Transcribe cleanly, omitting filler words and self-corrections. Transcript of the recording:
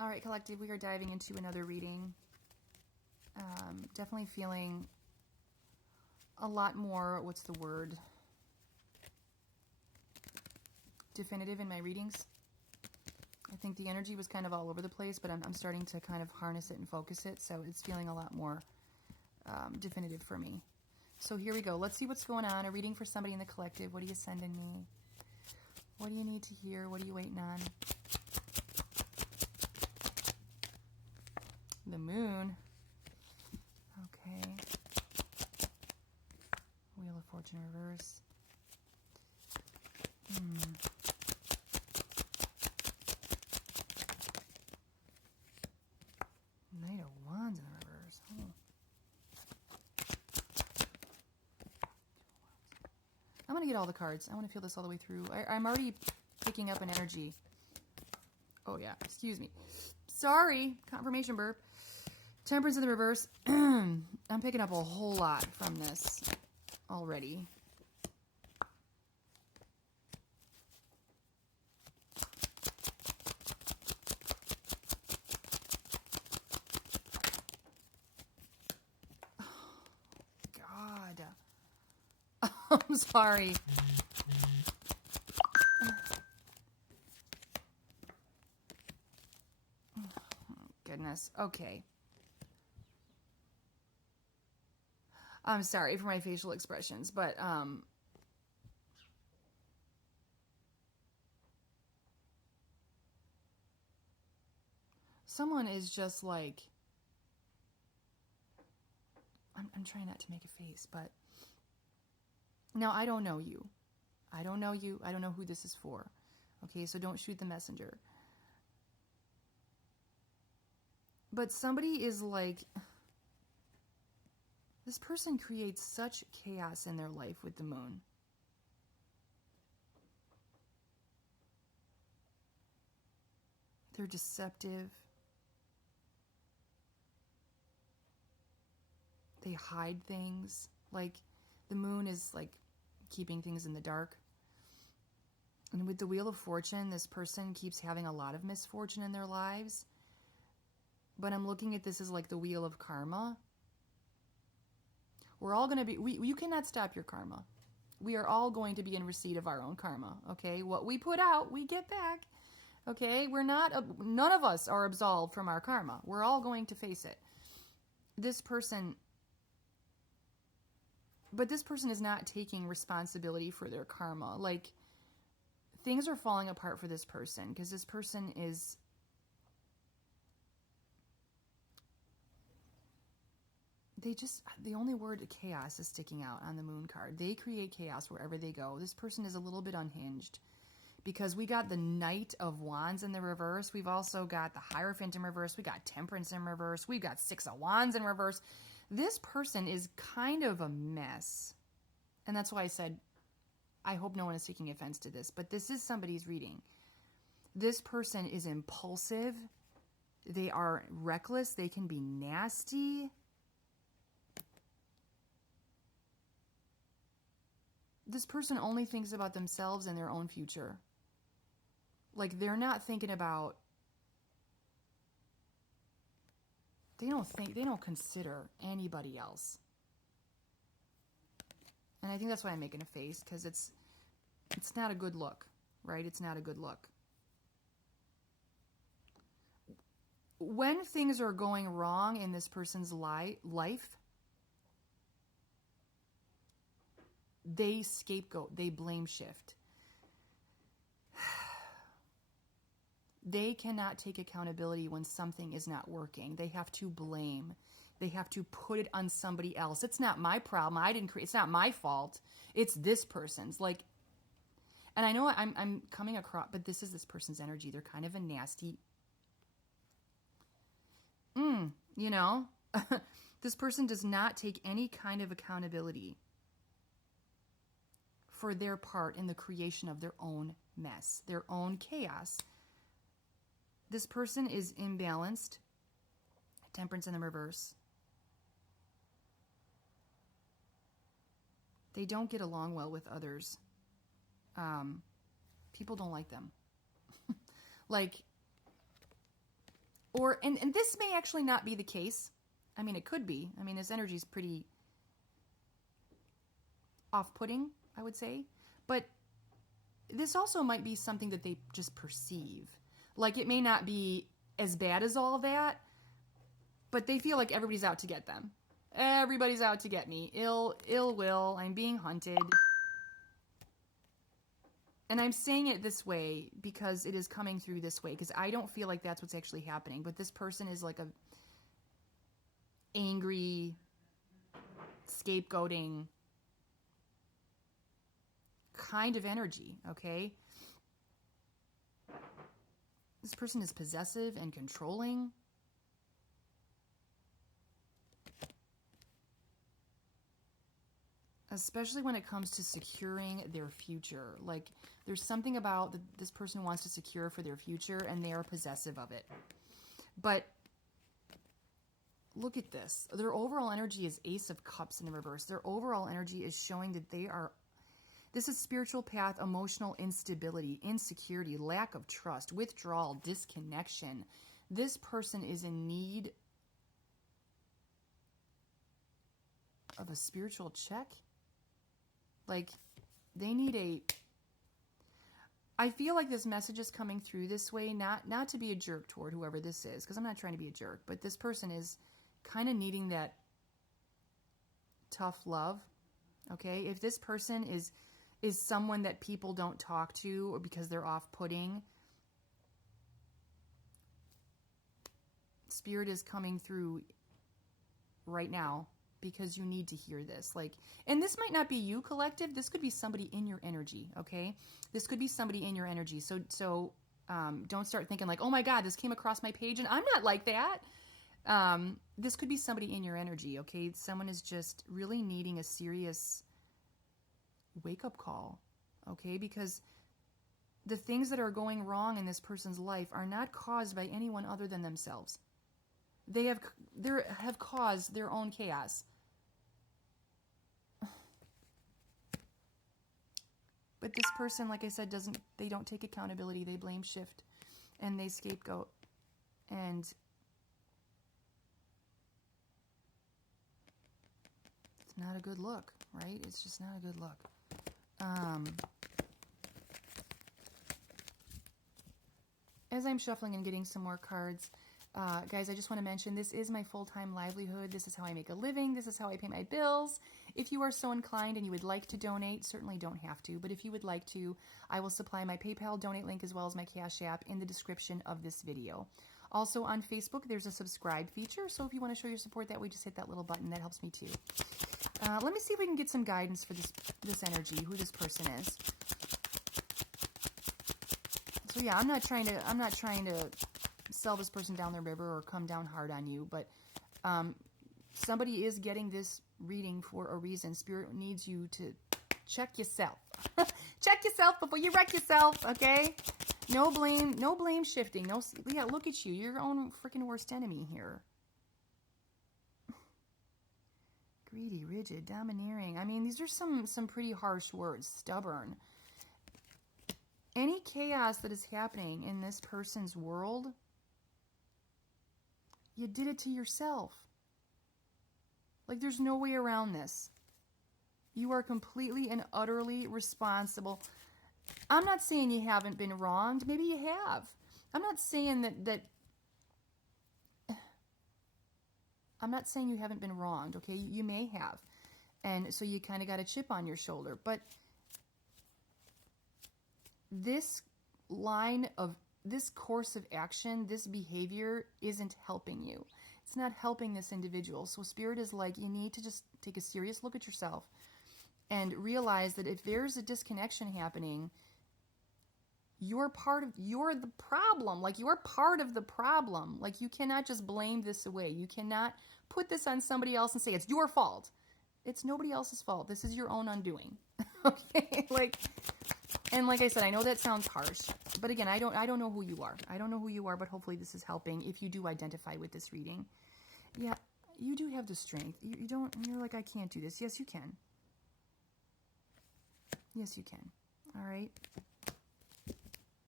All right, collective, we are diving into another reading. Definitely feeling a lot more, what's the word? Definitive in my readings. I think the energy was kind of all over the place, but I'm starting to kind of harness it and focus it, so it's feeling a lot more definitive for me. So here we go. Let's see what's going on. A reading for somebody in the collective. What are you sending me? What do you need to hear? What are you waiting on? The moon. Okay. Wheel of Fortune reverse. Knight of Wands in the reverse. Oh. I'm going to get all the cards. I want to feel this all the way through. I'm already picking up an energy. Oh, yeah. Excuse me. Sorry. Confirmation burp. Temperance in the reverse. I'm picking up a whole lot from this already. God. I'm sorry. Goodness. Okay. I'm sorry for my facial expressions, but someone is just like, I'm trying not to make a face, but now I don't know you. I don't know you. I don't know who this is for. Okay, so don't shoot the messenger. But somebody is like, this person creates such chaos in their life with the moon. They're deceptive. They hide things. Like, the moon is like keeping things in the dark. And with the Wheel of Fortune, this person keeps having a lot of misfortune in their lives. But I'm looking at this as like the wheel of karma. We're all going to be, you cannot stop your karma. We are all going to be in receipt of our own karma, okay? What we put out, we get back, okay? None of us are absolved from our karma. We're all going to face it. This person is not taking responsibility for their karma. Like, things are falling apart for this person because this person is, the only word chaos is sticking out on the moon card. They create chaos wherever they go. This person is a little bit unhinged because we got the Knight of Wands in the reverse. We've also got the Hierophant in reverse. We got Temperance in reverse. We've got Six of Wands in reverse. This person is kind of a mess. And that's why I said, I hope no one is taking offense to this, but this is somebody's reading. This person is impulsive. They are reckless. They can be nasty. This person only thinks about themselves and their own future. Like, they're not thinking about, they don't consider anybody else. And I think that's why I'm making a face, because it's not a good look, right? It's not a good look. When things are going wrong in this person's life, they scapegoat, they blame shift. They cannot take accountability when something is not working. They have to blame. They have to put it on somebody else. It's not my problem. I didn't create. It's not my fault. It's this person's. Like, and I know I'm coming across, but this is this person's energy. They're kind of a nasty. You know, this person does not take any kind of accountability for their part in the creation of their own mess, their own chaos. This person is imbalanced. Temperance in the reverse. They don't get along well with others. People don't like them. Like, Or, and this may actually not be the case. I mean, it could be. I mean, this energy is pretty off-putting, I would say. But this also might be something that they just perceive. Like, it may not be as bad as all that, but they feel like everybody's out to get them. Everybody's out to get me. Ill will. I'm being hunted. And I'm saying it this way because it is coming through this way, because I don't feel like that's what's actually happening. But this person is like a angry, scapegoating kind of energy, okay? This person is possessive and controlling. Especially when it comes to securing their future. Like, there's something about this person wants to secure for their future, and they are possessive of it. But look at this. Their overall energy is Ace of Cups in the reverse. Their overall energy is showing that they are... This is spiritual path, emotional instability, insecurity, lack of trust, withdrawal, disconnection. This person is in need of a spiritual check. Like, they need a... I feel like this message is coming through this way, not to be a jerk toward whoever this is, because I'm not trying to be a jerk, but this person is kind of needing that tough love, okay? If this person is someone that people don't talk to or because they're off-putting, Spirit is coming through right now because you need to hear this. Like, and this might not be you, collective. This could be somebody in your energy, okay? This could be somebody in your energy. So don't start thinking like, oh my God, this came across my page and I'm not like that. This could be somebody in your energy, okay? Someone is just really needing a serious wake-up call, okay? Because the things that are going wrong in this person's life are not caused by anyone other than themselves. They have caused their own chaos. But this person, like I said, they don't take accountability. They blame shift and they scapegoat. And it's not a good look, right? It's just not a good look. As I'm shuffling and getting some more cards, guys, I just want to mention this is my full-time livelihood. This is how I make a living. This is how I pay my bills. If you are so inclined and you would like to donate, certainly don't have to, but if you would like to, I will supply my PayPal donate link as well as my Cash App in the description of this video. Also on Facebook, there's a subscribe feature, so if you want to show your support that way, just hit that little button. That helps me too. Let me see if we can get some guidance for this energy, who this person is. So yeah, I'm not trying to sell this person down the river or come down hard on you, but somebody is getting this reading for a reason. Spirit needs you to check yourself. Check yourself before you wreck yourself, okay? No blame shifting. Yeah, look at you. You're your own freaking worst enemy here. Greedy, rigid, domineering. I mean, these are some pretty harsh words. Stubborn. Any chaos that is happening in this person's world, you did it to yourself. Like, there's no way around this. You are completely and utterly responsible. I'm not saying you haven't been wronged. Maybe you have. I'm not saying that I'm not saying you haven't been wronged, okay? You may have. And so you kind of got a chip on your shoulder. But this course of action, this behavior isn't helping you. It's not helping this individual. So Spirit is like, you need to just take a serious look at yourself and realize that if there's a disconnection happening, you're the problem. Like, you're part of the problem. Like, you cannot just blame this away. You cannot put this on somebody else and say it's your fault. It's nobody else's fault. This is your own undoing. Okay? And like I said, I know that sounds harsh, but again, I don't know who you are. I don't know who you are, but hopefully this is helping if you do identify with this reading. Yeah, you do have the strength. You're like, I can't do this. Yes, you can. Yes, you can. All right.